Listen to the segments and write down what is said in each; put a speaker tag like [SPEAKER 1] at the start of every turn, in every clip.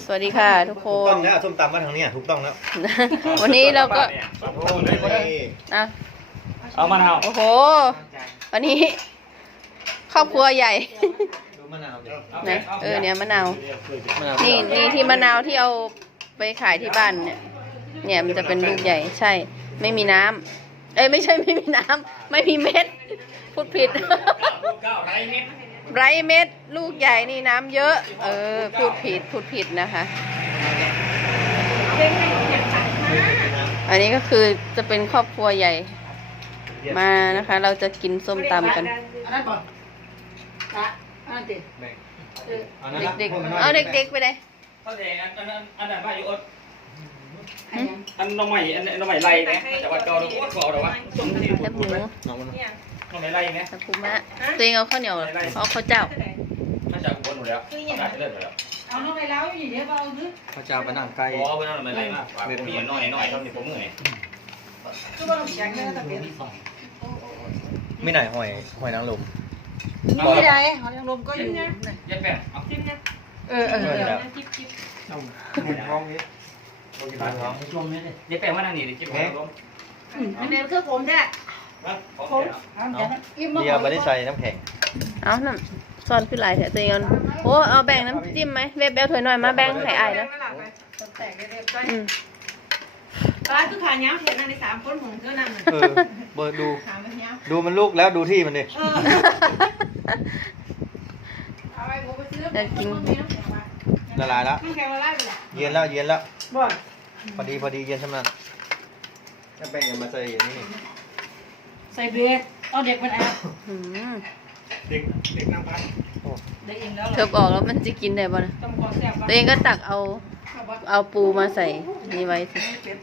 [SPEAKER 1] สวัสดีค่ะทุกค
[SPEAKER 2] ถูกต้
[SPEAKER 1] น
[SPEAKER 2] องแล้วส้มตำมาทางนี้ถูกต้องแล้ว
[SPEAKER 1] วันนี้เราก็
[SPEAKER 2] โอ้ยคนนี้
[SPEAKER 1] นะ
[SPEAKER 3] เอามะนาว
[SPEAKER 1] โอ้โห วันนี้ครอบครัวใหญ่
[SPEAKER 2] ดูมะนาวดิ
[SPEAKER 1] นะเนี่ยมะนาว
[SPEAKER 2] มะนาว
[SPEAKER 1] นี่ที่มะนาวที่เอาไปขายที่บ้านเนี่ยมันจะเป็นลูกใหญ่ใช่ ไม่มีน้ำไม่ใช่ไม่มีน้ำไม่มีเม็ดพูดผิด ไรเม็ดลูกใหญ่นี่น้ำเยอะพูดผิดนะคะ อันนี้ก็คือจะเป็นครอบครัวใหญ่มานะคะ เราจะกินส้มตำกันเด็กๆเอาเด็กๆไปเลย
[SPEAKER 3] เขาเองอันนั้นว่าอยู่อดอันน้องใหม่อันน้องใหม่ไรเนี่ยแต่ว่าเก่าเราก็เอาแต่ว่าต้มที่
[SPEAKER 1] แคบหมู
[SPEAKER 2] น้องมัน
[SPEAKER 3] น้องใหม่ไรเนี่ย
[SPEAKER 1] ตะคุมะตัวเองเอาข้าวเหนียวเอาข้าวเจ้า
[SPEAKER 3] น่าจะอุบลหมดแล้วน่าจะเลิกแล้ว
[SPEAKER 4] เอาน้องไปแล้วอยู่เดี๋ยวเอาซื้อ
[SPEAKER 2] ข้าวเจ้าปลาหนังไก่
[SPEAKER 3] อ๋อเป็นน้องใหม่ไรมากกว่าพี่น้อยเท่านี้ผมมือเนี่ย
[SPEAKER 4] คือว่าเราแข็งเลยแต่เป็น
[SPEAKER 2] ไม่ไหนหอยนางรม
[SPEAKER 4] ไม่ได้หอยนางรมก็อยู่
[SPEAKER 3] ยัดแป้งเอา
[SPEAKER 4] เออจิ๊บ
[SPEAKER 2] หมูท้องนี้
[SPEAKER 3] ยัดแป้งมาทางนี้ดิจิ๊บแป้งลง
[SPEAKER 4] อันนี้คือผมแท้ผมอิ่มมาก
[SPEAKER 2] เบียร์ไม่ได้ใส่น้ำแข็ง
[SPEAKER 1] เอาน้ำซอนขึ้นหลายแถวตัวเองเอาแบ่งน้ำจิ้มไหมเว็บถอยหน่อยมาแบ่งไข่ไอ้แล้ว
[SPEAKER 4] แตกเรียบๆไปร้านคือขาเนี้ยเห็นอันใน3คนผมก็นั่ง
[SPEAKER 2] เบอร์ดู
[SPEAKER 4] ขามันเนี้ย
[SPEAKER 2] ดูมันลูกแล้วดูที่มันดิ
[SPEAKER 4] เอาไปผมไปซื้อ
[SPEAKER 2] ละลายแล้ว
[SPEAKER 4] น้ำแข็งละลายไปแหละ
[SPEAKER 2] เย็นแล้ว
[SPEAKER 4] บ่
[SPEAKER 2] พอดีเย็นสำนักน้ำแป้งอย่ามาใส่นี่
[SPEAKER 4] ใส่เบรกเอาเด็กมันแอบ
[SPEAKER 3] เด็กนั่งพัก
[SPEAKER 4] เด็กเองแล้ว
[SPEAKER 1] เธอบอกแล้วมันจะกินได้ป่ะนะ
[SPEAKER 4] ต้องขอแซ่บ
[SPEAKER 1] ตัวเองก็ตักเอาปูมาใส่นี่ไว้สิ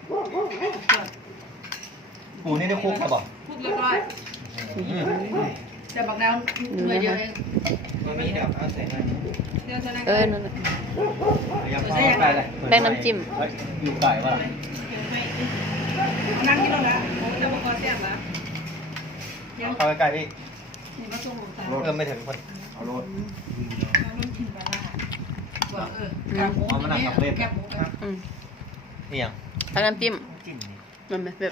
[SPEAKER 2] ปูนี่ได้คุกครับบอก
[SPEAKER 4] พูดเรียบร้อยแต่บักดาวหน่วยเดียวเอง
[SPEAKER 2] มันมีเดี๋ยวเอาใส่หน่อย
[SPEAKER 4] เดี๋ยวจะนั่ง
[SPEAKER 1] นั่นแหละ
[SPEAKER 2] ยังพอไปเลย
[SPEAKER 1] แบ่งน้ำจิ้ม
[SPEAKER 2] อยู่ไก่ป่ะ
[SPEAKER 4] นั่งที่เราละผมจะมาขอแซ่บละเดี๋ยว
[SPEAKER 2] เข้าใกล้ๆพี่
[SPEAKER 4] นี่มาส่งหมูตา
[SPEAKER 2] เริ่มไม่ถึงคนเอาโรด
[SPEAKER 4] แคบหมูครับ
[SPEAKER 2] นี่ยัง
[SPEAKER 1] เอาน้ำจิ้มมันแบบ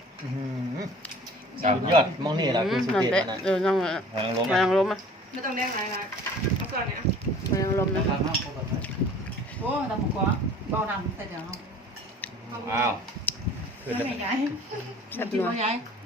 [SPEAKER 2] สุดยอดมองนี่แหละคือสุดเด็ดนะ
[SPEAKER 1] นั่ง
[SPEAKER 2] หอยนางรม
[SPEAKER 1] มาลังลมอ่ะ
[SPEAKER 4] ไม่ต้องแดงอะไรละเอาก่อนเนี่ย
[SPEAKER 1] มาลังลมนะ
[SPEAKER 4] โอ้ดำกว่าเบาดำแต่เดี๋ยว
[SPEAKER 3] อ้าว
[SPEAKER 4] คือไม่ใหญ่
[SPEAKER 1] แซ่บ
[SPEAKER 4] กิน
[SPEAKER 1] นัว
[SPEAKER 4] ไม่ใหญ่
[SPEAKER 2] อ